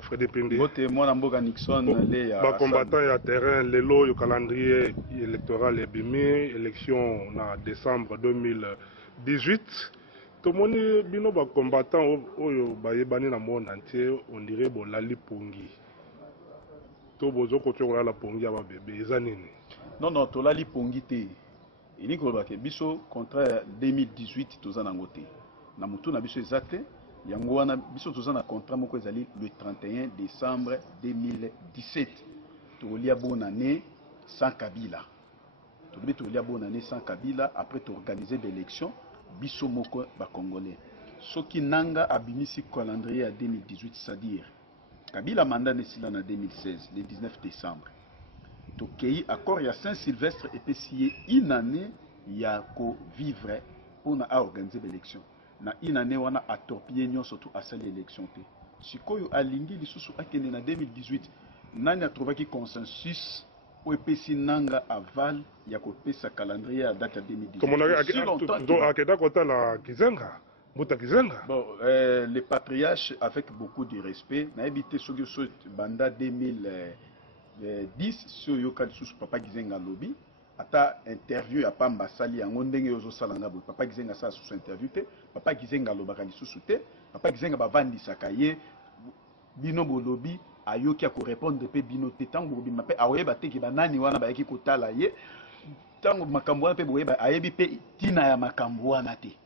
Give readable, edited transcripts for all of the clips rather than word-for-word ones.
Freddy Pindi. Bote mwana mboka Nixon le ya combattant ya terrain lelo le calendrier électoral est bimi élection na décembre 2018. Tomoni bino ba combattant oyo bayebani na monde entier on dirait bolali pongi. To bozo ko tsokola la pongi ya ba bébé ezanini. Non to lali pongi te. Ini ko ba ke biso contrat 2018 tozana ngote. Na mutu na biso ezate yango wana biso tozana contrat moko ezali le 31 décembre 2017. Tolia bonne année sans Kabila. Tolia bonne année sans Kabila après organiser des élections biso moko ba congolais. Soki nanga abimisi calendrier à 2018, c'est-à-dire Kabila mandat nesila na 2016 le 19 décembre. Tokei accord ya Saint-Sylvestre et puis une année ya ko vivre pour na organiser l'élection. Na une année wana a torpiller nyon surtout à celle l'élection te. Sikoyo alingi lisusu akende na 2018 nani a trouvé qui consensus o epesi nanga aval ya ko pesa calendrier à date ya 2018. Comme on a akeda kota la Kizenga. Muta Kizenga. Bon, les patriarches avec beaucoup de respect na habité soki so banda 2010 sur yoka lisusu papa Kizenga lobby. Ata interview ya pamba sali yango ndenge yozo salanga bo papa Kizenga sa sous interview te papa Kizenga lobaka lisusu te papa Kizenga bavandisaka ye bino bolobi ayoki ko répondre pe bino te tango bima pe aoyeba te ki banani wana ba yeki kotala ye tango makambo wana pe boyeba ayebi pe tina ya makambo wana te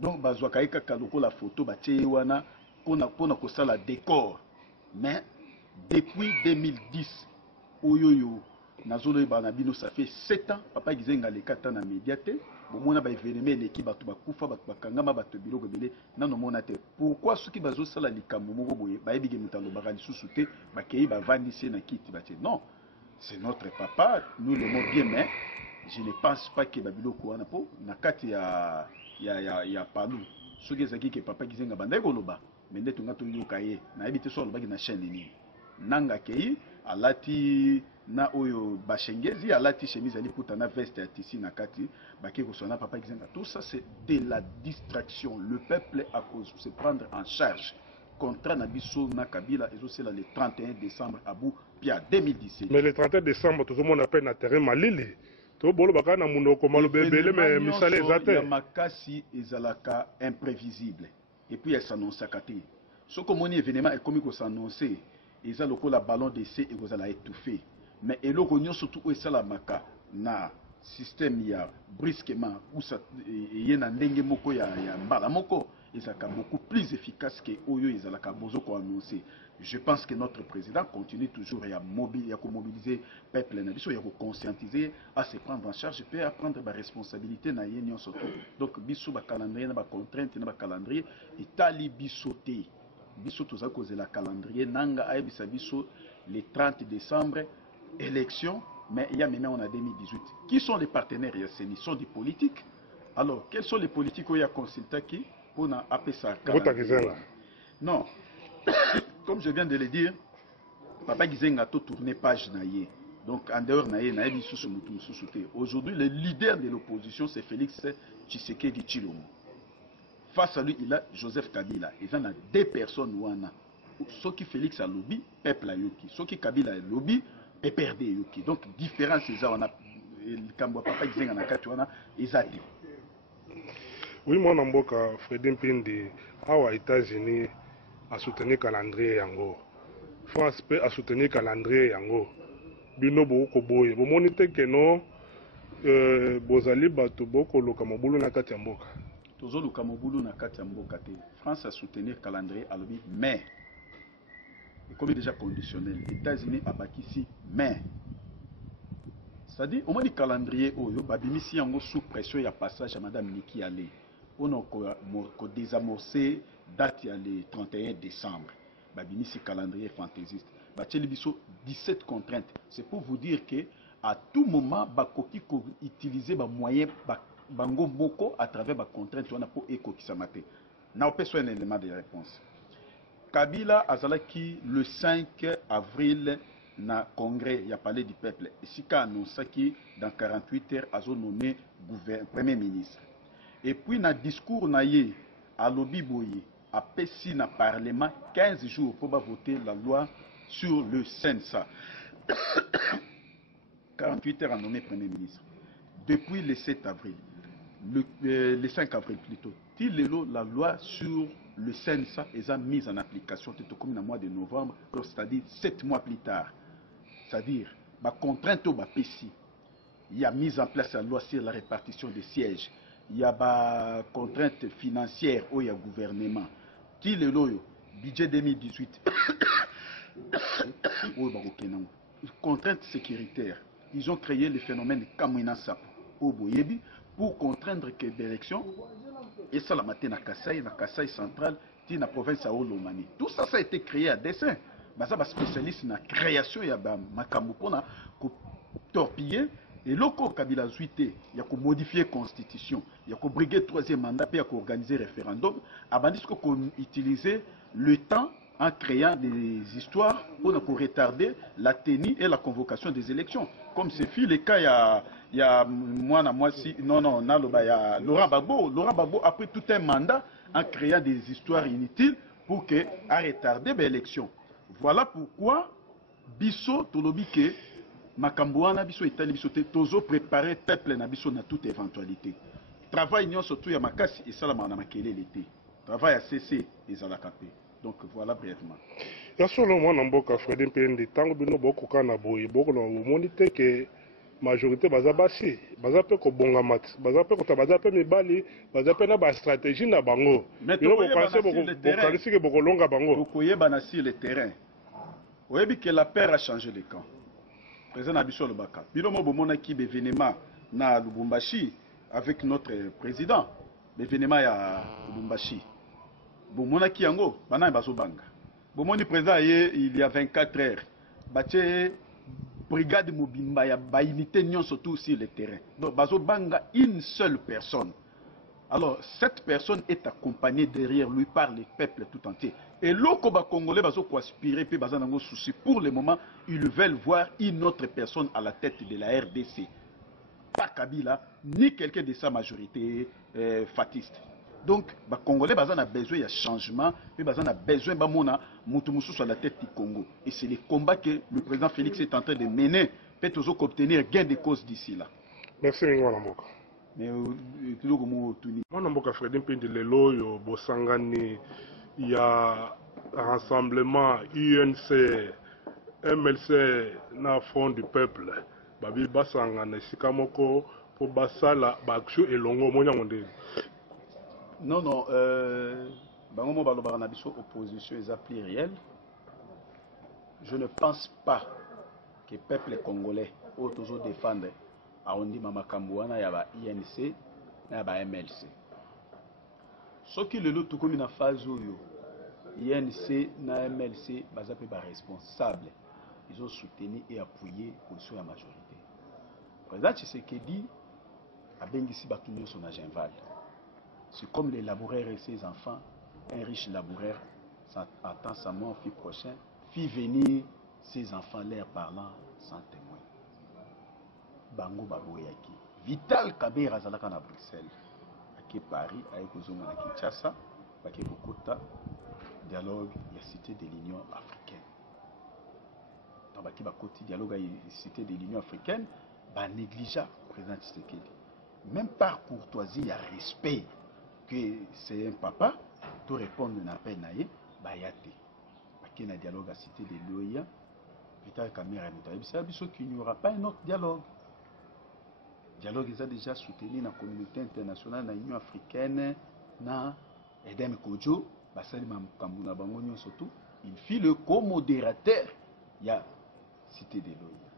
donc bazwaka ye kaka lokola photo batie wana pona kosala décor mais depuis 2010 oyoyo nazolo bana bino ça fait 7 ans papa Kizenga le kata na médiaté bomona ba événement l'équipe batu bakufa batu bakangama batu biloko belé nano mona te pourquoi ceux qui bazo sala likambo moko boye ba yebige mutalo bakali susuté bakei ba vandisi na kiti batie non c'est notre papa nous l'aimons bien mais je ne pense pas que babiloko wana po na kati ya palu ceux qui zaki que papa Kizenga banda koloba mais ndeto ngato yoka ye na yebite so lobaki na chaîne ni nanga kei alati na oyo bashengezi alati chemise ali puta na veste ya tisi na kati baki kosona papa Kizenga. Tout ça c'est de la distraction. Le peuple a cause se prendre en charge contrat na biso na Kabila et c'est le 31 décembre à bout pia 2017. Mais le 31 décembre tout le monde appelle na terrain malili to bolo baka na munoko malobe belé mais misale ezate ya makasi ezalaka imprévisible et puis elle s'annonce à côté ce que mon événement est comme ko s'annoncer ils ont le ballon d'essai et vous allez étouffer mais eloko nyonso surtout esala maka na système ya brusquement ou ça yena ndenge moko ya mbala moko ezaka beaucoup plus efficace que oyo ezalaka bozo ko annoncer. Je pense que notre président continue toujours à mobiliser le peuple na biso ya ko conscientiser à se prendre en charge et à prendre ba responsabilité na yenyo surtout donc biso ba calendrier na ba contrainte na ba calendrier etali biso te biso toza kozela calendrier nanga ayebisa biso le 30 décembre élection mais il y a maintenant on a 2018 qui sont les partenaires ce sont des politiques alors quels sont les politiques où il y a consulté qui pour na apesa non comme je viens de le dire papa Kizenga to tourner page na ye donc en dehors na ye na yebi sous mutu sous te aujourd'hui le leader de l'opposition c'est Félix Tshisekedi Tshilombo. Face à lui, il a Joseph Kabila. Il y a deux personnes wana. Ceux qui Félix a lobby, peuple a yoki. Ceux qui Kabila a lobby, peuple yoki. Donc différence c'est ça on a le Kambwa papa Kizenga na kati wana ezati. Oui moi namboka Freddy Pindi awa États-Unis a soutenir calendrier yango. France peut a soutenir calendrier yango. Bino boko boye. Bo monite que non bozali bato boko loka mobulu na kati ya mboka. Tozoluka mobulu na kati ya mboka te. France a soutenir calendrier à lobby mais comme déjà conditionnel États-Unis a bakisi mais c'est-à-dire au moins le calendrier oyo babimisi yango sous pression ya passage à madame Niki Halé on a ko désamorcer date ya le 31 décembre babimisi calendrier fantaisiste bateli biso 17 contraintes c'est pour vous dire que à tout moment bakoki ko utiliser ba moyen bango moko à travers ba contrainte wana po ekokisama te na opeso un élément de réponse. Kabila azalaki le 5 avril na congrès ya palais du peuple esika annoncaki dans 48 heures azo nommé premier ministre et puis na discours na ye alobi boye apesi na parlement 15 jours pour voter la loi sur le CENSA. 48 heures à nommer Premier ministre. Depuis le 7 avril, le 5 avril plutôt, la loi sur le CENSA est mise en application comme le mois de novembre, c'est-à-dire 7 mois plus tard. C'est-à-dire, ma contrainte au PSI, il y a mise en place la loi sur la répartition des sièges, il y a ma contrainte financière au gouvernement. Budget 2018, contrainte sécuritaire. Ils ont créé le phénomène Kamwina Sap au Boyebi pour contraindre que l'élection et ça la matin na Kasaï central, dans la province à Olomani. Tout ça, ça a été créé à dessein. Ça va spécialiste dans la création ya ba makambo pona ko torpiller et loko Kabila Zuité, il y a ko modifier constitution, il y a ko briguer troisième mandat puis il y a ko organiser référendum, abandis ko utiliser le temps en créant des histoires pour retarder la tenue et la convocation des élections. Comme c'est fait le cas, il y a moi, non, il y a Laurent Gbagbo. Laurent Gbagbo a pris tout un mandat en créant des histoires inutiles pour retarder l'élection. Voilà pourquoi Bisso Tolobike, Makambouana Bisso Itali Bisso Tozo préparer peuple na Bisso na toute éventualité. Travail n'y a surtout ya makasi et ça la mana makele l'été. Travail à cessé et à la capé. Donc voilà brièvement. Ya solo mwana mboka Fredin Pende tango bino boko kana boye boko na monite que majorité baza basi baza pe ko bonga mat baza pe ko ta baza pe mibali baza pe na ba stratégie na bango bino boko pensé boko kalisi ke boko longa bango koyeba na sur le terrain. Oyebi que la paire a changé le camp. Président Abisso Lobaka bino mo bomona ki événement na Lubumbashi avec notre président l'événement ya Lubumbashi. Bomona ki yango bana bazo banga. Bomoni président il y a 24 heures. Bache brigade mobimba ya ba unité nyon surtout sur le terrain. Donc bazo banga une seule personne. Alors cette personne est accompagnée derrière lui par le peuple tout entier. Et loko ba congolais bazo ko aspirer pe baza nango souci pour le moment, ils veulent voir une autre personne à la tête de la RDC. Pas Kabila ni quelqu'un de sa majorité fatiste. Donc, les Congolais ont besoin de changement, mais ils ont besoin de Moutoumousou sur la tête du Congo. Et c'est le combat que le président Félix est en train de mener, peut-être obtenir gain de cause d'ici là. Merci Mwana Mboka. Mais tu dois comment Tuni. Mwana Mboka Fredin Pende lelo yo bosangani il y a rassemblement UNC MLC na Front du Peuple. Babi basangana sikamoko pour basala bakshu elongo monya monde. Non, non, opposition est plurielle. Je ne pense pas que le peuple congolais, autour défendre, a dit Mama Kambouana, il y a INC, il y a MLC. Ce qui est le tout comme une phase où INC et MLC sont responsables. Ils ont soutenu et appuyé la position de la majorité. Le président Tshisekedi a bien ici battu son agenda. C'est comme les laboureurs et ses enfants. Un riche laboureur attend sa mort fille prochain, fit venir ses enfants l'air parlant sans témoin. Bango Baboyaki. Vital Kabera Zalaka na Bruxelles. À Paris, à Ekozonga na Kinshasa, à Bokota, dialogue la cité de l'Union africaine. Dans le côté dialogue à la cité de l'Union africaine, bah négligeable président Tshisekedi. Même par courtoisie, il y a respect. Que c'est un papa, tout répondre à l'appel naïe, bayate. Parce qu'il y a un dialogue à la cité de l'OIA, Vital Kamera et Moutaïb, c'est qu'il n'y aura pas un autre dialogue. Le dialogue est déjà soutenu dans la communauté internationale, dans l'Union africaine, dans Edem Kodjo, il fit le co-modérateur, il y a la cité de l'OIA.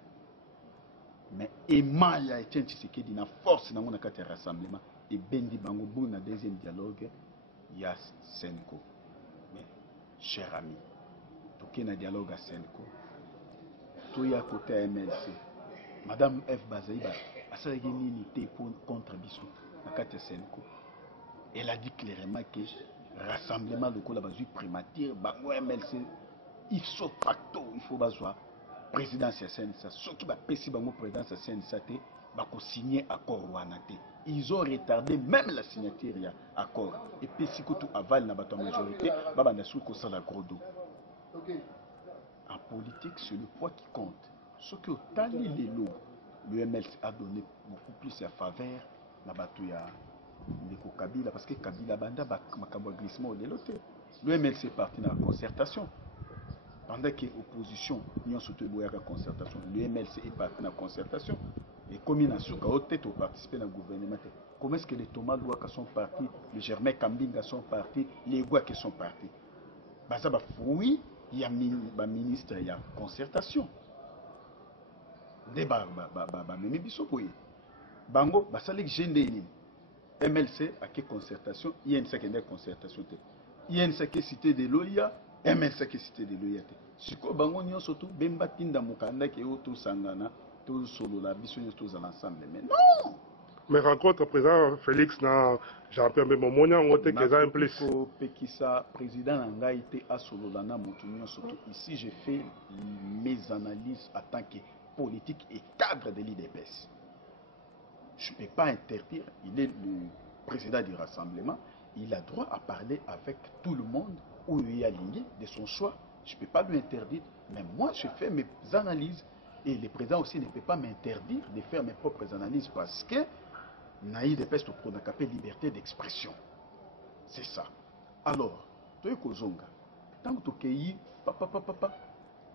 Mais Emma, il y a été une force dans le rassemblement. Et Bendi Bangoubou, dans le deuxième dialogue, il y a Senko. Mais, cher ami, tout qui est un dialogue à Senko, tout y a côté MLC. Madame F. Bazaïba, elle a dit unité contre Bissou, dans le Senko. Elle a dit clairement que le rassemblement de la base primature, Bango MLC, il faut facto, il faut basoir présidence à CNSA. Ce qui va passer Bango présidence à CNSA, va signer accord Wanate. ils ont retardé même la signature ya accord. Et puis si tout aval na bato majorité, baba na sou ko sala gros dos. En politique, c'est le poids qui compte. Ce que tali les lots, le MLC a donné beaucoup plus de faveur na bato ya Ndeko Kabila parce que Kabila banda makambo glissement de l'autre. Le MLC est parti dans la concertation. Pendant que l'opposition n'y soutenu la concertation, le MLC est parti dans la concertation. Et comme il a participé dans le gouvernement, comment est-ce que les Thomas Louaka sont partis, les Germain Kambinga sont partis, les Ouaka sont partis? Ça va fruit, il y a un ministre, il y a concertation. Débat, même biso boye. Bango, ça les gêne. MLC a quelle concertation, INC a quelle concertation. INC a cité de l'OIA, MLC a cité de l'OIA. Si ko bango nyon surtout bemba tinda mukanda ke oto sangana to solo la biso nyon tous ensemble mais non. Mais rencontre président Félix na Jean-Pierre Bemomonia ngote keza implice. Ko pekisa président nanga été à solo la na moto nyon surtout ici j'ai fait mes analyses en tant que politique et cadre de l'IDPS. Je ne peux pas interdire, il est le président du rassemblement, il a droit à parler avec tout le monde où il est aligné de son choix. Je ne peux pas lui interdire, mais moi je fais mes analyses et le président aussi ne peut pas m'interdire de faire mes propres analyses parce que naïd peste pour la liberté d'expression. C'est ça. Alors, tu es Kozonga, tant que tu papa,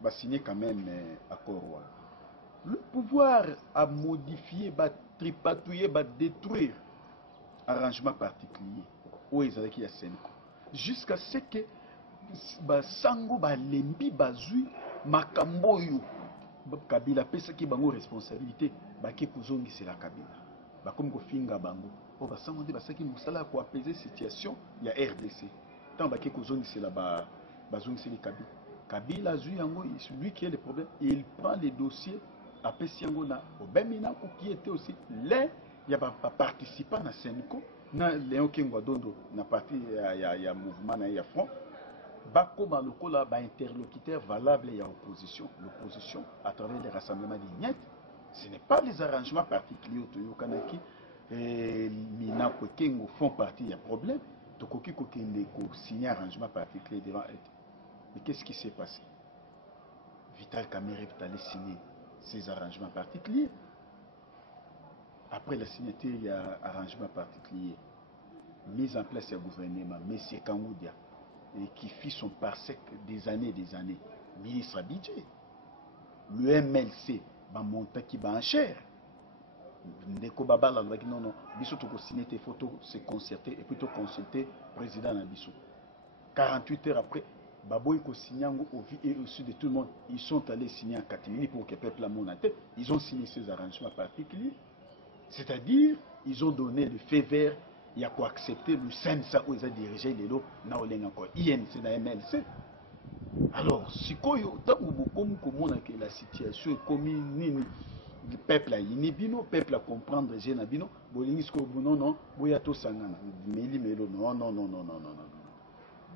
va signer quand même accord. Le pouvoir a modifié, va tripatouiller, va détruire arrangement particulier où ils allaient qu'il y a 5 ans. Jusqu'à ce que sango ba lembi bazui makamboyo Kabila pesa ki bango responsabilité ba ke kuzongi c'est la Kabila ba comme ko finga bango o ba sango de ba saki musala ko apaiser situation ya RDC tant ba ke kuzongi c'est la ba bazongi c'est Kabila Kabila zui yango celui qui est le problème il prend les dossiers apesi yango na obemina ko qui était aussi les ya ba participant na Senko na Léon Kengwa Dondo na parti ya mouvement na ya front Bakoma Lokola ba interlocuteur valable et opposition. L'opposition à travers les rassemblements d'Ignet, ce n'est pas les arrangements particuliers au Toyo Kanaki et Mina Kwekengo font partie, il y a problème. Tokoki Kokende ko signer arrangement particulier devant être. Mais qu'est-ce qui s'est passé? Vital Kamerhe est allé signer ces arrangements particuliers. Après la signature, il y a arrangement particulier. Mise en place du gouvernement, M. Kangoudia. Et qui fit son parsec des années, ministre Abidjé. Le MLC, monta qui va en chair. Ndeko Baba la loi non, Bissot to signer tes photos, se concerter et plutôt consulter président Nabiso. 48 heures après, Baboy ko signango au vie et au sud de tout le monde, ils sont allés signer en catimini pour que le peuple la monate. Ils ont signé ces arrangements particuliers. C'est-à-dire, ils ont donné le fait vert. Il y a quoi accepter le SENSA où ils ont dirigé les lots, na olenga encore INC na MLC. Alors, si koyo tango bokomu komona que la situation est comme nini le peuple a inibino, peuple a comprendre jena bino, bolingi sko non boya to sangana, meli melo non.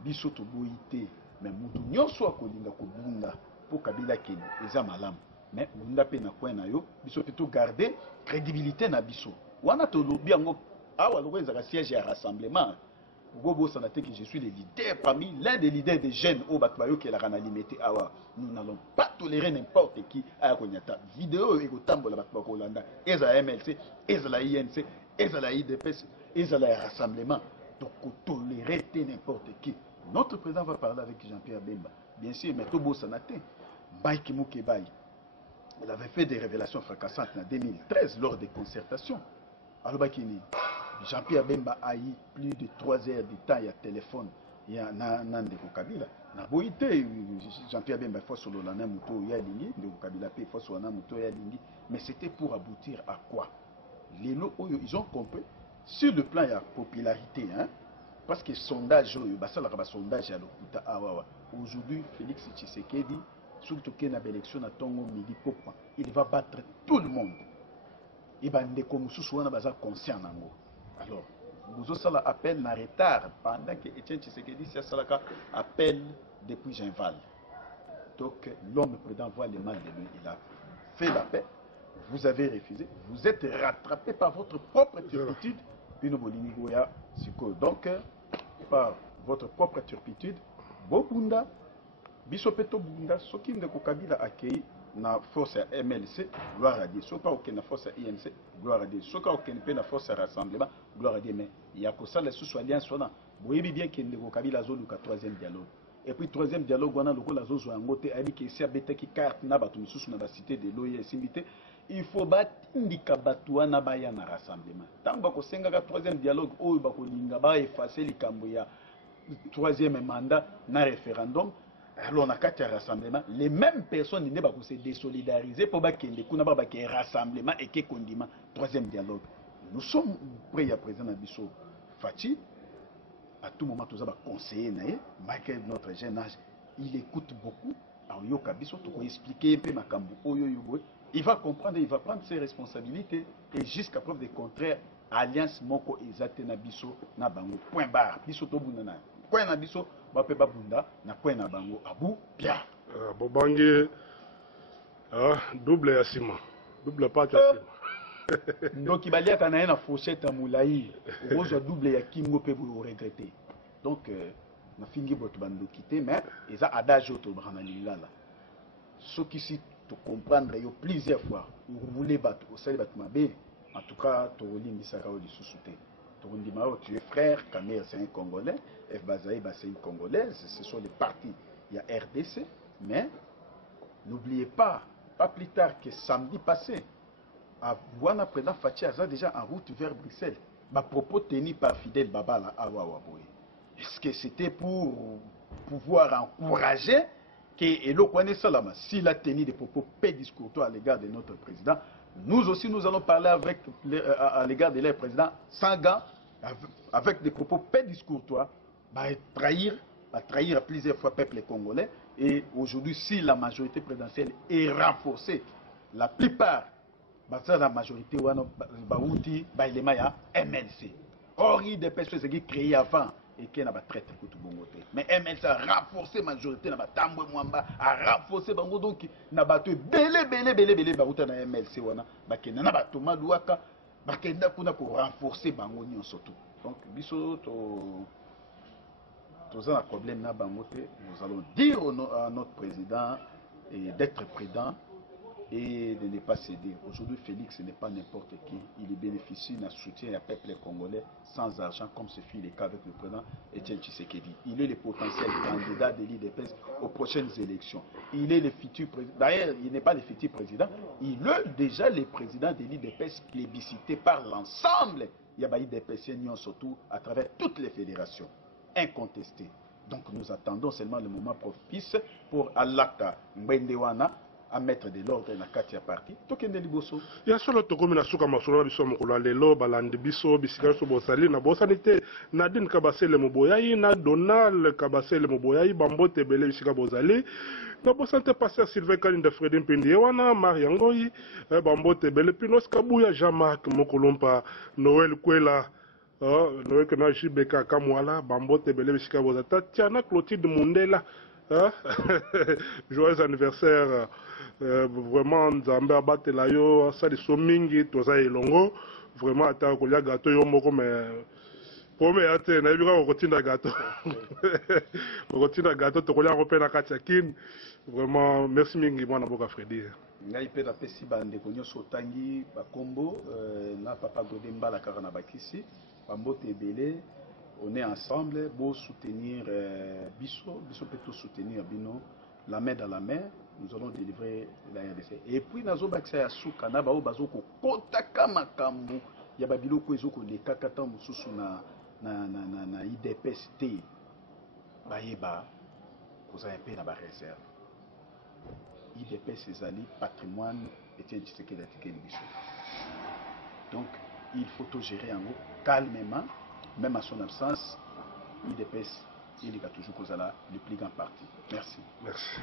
Biso to boité, mais mutu nyonso akolinga ko bunda pour Kabila keni, eza malamu. Mais bunda pe na kwa na yo, biso peut garder crédibilité na biso. Wana to lobi yango awa loko ezaka siège ya rassemblement gobo sanate que je suis le leader parmi l'un des leaders des jeunes au batbayo qui est la limité awa nous n'allons pas tolérer n'importe qui à konyata vidéo et kotambola batbako landa ezala MLC ezala INC ezala IDPS ezala rassemblement donc tolérer n'importe qui. Notre président va parler avec Jean-Pierre Bemba bien sûr mais tobo sanate Mbaiki Mukebai il avait fait des révélations fracassantes en 2013 lors des concertations. Alors Jean-Pierre Bemba a eu plus de 3 heures de temps, il y a téléphone, il y a Ndeko Kabila. Jean-Pierre Bemba faut solo la namuto ya lingi, Ndeko Kabila pe faut solo la namuto ya lingi, mais c'était pour aboutir à quoi? Les lots ils ont compris sur le plan de la popularité hein, parce que sondage sondage à l'hôpital aujourd'hui Félix Tshisekedi surtout qu'il y a une élection à Tongo Midi Pokwa, il va battre tout le monde. Et bien, des communes baza conscient nango. Alors, vous avez appel en retard pendant que Etienne Tshisekedi s'est appel depuis Genval. Donc, l'homme président voit le mal de lui. Il a fait la paix. vous avez refusé, vous êtes rattrapé par votre propre turpitude. Donc, par votre propre turpitude, Bobunda, Bisopeto Bunda, Soki Ndeko Kabila accueilli na force à MLC, gloire à Dieu. Soka aucun na force à INC, gloire à Dieu. Soka aucun na force à rassemblement, gloire à Dieu. Mais il y a que ça, les sous-alliances, vous voyez bien qu'il Ndeko Kabila zone ou troisième dialogue. Et puis troisième dialogue, on a le la zone en côté, avec qui s'est abêté qui carte n'a pas tout sous la cité de l'OIE simité. Il faut battre indika batuana baya na rassemblement. Tant que senga troisième dialogue, ou bako linga ba effacer les Kamboya troisième mandat na référendum. Alors on a quatre rassemblements. Les mêmes personnes ne vont se désolidariser pour que les kuna ba rassemblement et que condiment troisième dialogue. Nous sommes prêts à présent à Bisso Fati. À tout moment, tous les conseillers, malgré notre jeune âge, il écoute beaucoup. Alors, il faut expliquer un peu ma cambo. Il va comprendre, il va prendre ses responsabilités. Et jusqu'à preuve du contraire, Alliance Moko Ezate na biso na bango. Point barre. Biso to bunda na. Point na biso, bape babunda na point na bango. Abou, bien. Bobangi, double asima. Double pas asima. Donc il y a une fourchette à moulaï, rose double et kingo peut vous regretter. Donc na fingi boto bando quitter mais ils a adage auto branalila là. Ce qui si te comprendre yo plusieurs fois, vous voulez battre au sel battre mabe, en tout cas to lingi saka au sous-souté. To ndima tu es frère, Kamer c'est un Congolais, F Bazaï c'est une Congolaise, ce sont les partis. Il y a RDC, mais n'oubliez pas plus tard que samedi passé à Wana Président Fachi Aza déjà en route vers Bruxelles. Ma propos tenu par Fidel Babala à Wawaboy. Est-ce que c'était pour pouvoir encourager que Elo Kwane Salama, s'il a tenu des propos pédiscourtois à l'égard de notre président, nous aussi nous allons parler à l'égard de leur président sans gants, avec des propos pédiscourtois, trahir plusieurs fois le peuple congolais. Et aujourd'hui, si la majorité présidentielle est renforcée, la plupart la majorité bauti bailema ya MLC. Or il des personnes qui créé avant et qui n'a pas traité pour tout bon côté. Mais MLC a renforcé la majorité na batambwe mwamba a renforcé bango donc na bato belé bauta na MLC wana bakena na bato maluaka bakenda kuna ko renforcer bango nyonso tout. Donc biso to un problème na bango te, nous allons dire à notre président d'être prudent et de ne pas céder. Aujourd'hui, Félix n'est pas n'importe qui. Il bénéficie d'un soutien à peuple congolais sans argent, comme ce fut le cas avec le président Etienne Tshisekedi. Il est le potentiel candidat de l'IDPS aux prochaines élections. Il est le futur président. D'ailleurs, il n'est pas le futur président. Il est déjà le président de l'IDPS plébiscité par l'ensemble. Il y a l'IDPS surtout à travers toutes les fédérations. Incontesté. Donc nous attendons seulement le moment propice pour Alaka Mbendewana à mettre de l'ordre na kati ya parti tokende liboso ya solo tokomi na suka masolo biso mokolo lelo balandi biso bisika so bosali na bosanité Nadine Kabasele Moboyayi na Donald Kabasele Moboyayi bambote bele bisika bozali na bosante pasteur Sylvain Kalinda Fredin Pindi wana Mariangoyi bambote bele Pinos Kabuya Jean-Marc Mokolompa Noël Kwela Noël Kana Jibeka Kamwala bambote bele bisika bozali Tatiana Clotilde Mundela joyeux anniversaire vraiment Nzambe abatela yo asali so mingi toza elongo vraiment ata kolia gâteau yo moko mais pome ate na yebika kotinda gâteau kotinda gâteau tokolia ko pe na kati ya kin vraiment merci mingi mwana boka Freddy ngai pe na pesi bande ko nyoso tangi bakombo na papa Godemba kaka na bakisi bambote ebele. On est ensemble pour soutenir Bisso peut tout soutenir Bino, la main dans la main, nous allons délivrer la RDC. Et puis, nous avons accès à Souka, nous avons Kotaka Makambu, il y a Babilo Kwezoko, les Kakatan Moussou na IDPS T, Baïba, vous avez un peu la réserve. IDPS Ezali, patrimoine, Etienne Tshisekedi Bisso. Donc, il faut tout gérer en haut, calmement. Même à son absence, IDPS, il est toujours le plus grand parti. Merci. Merci.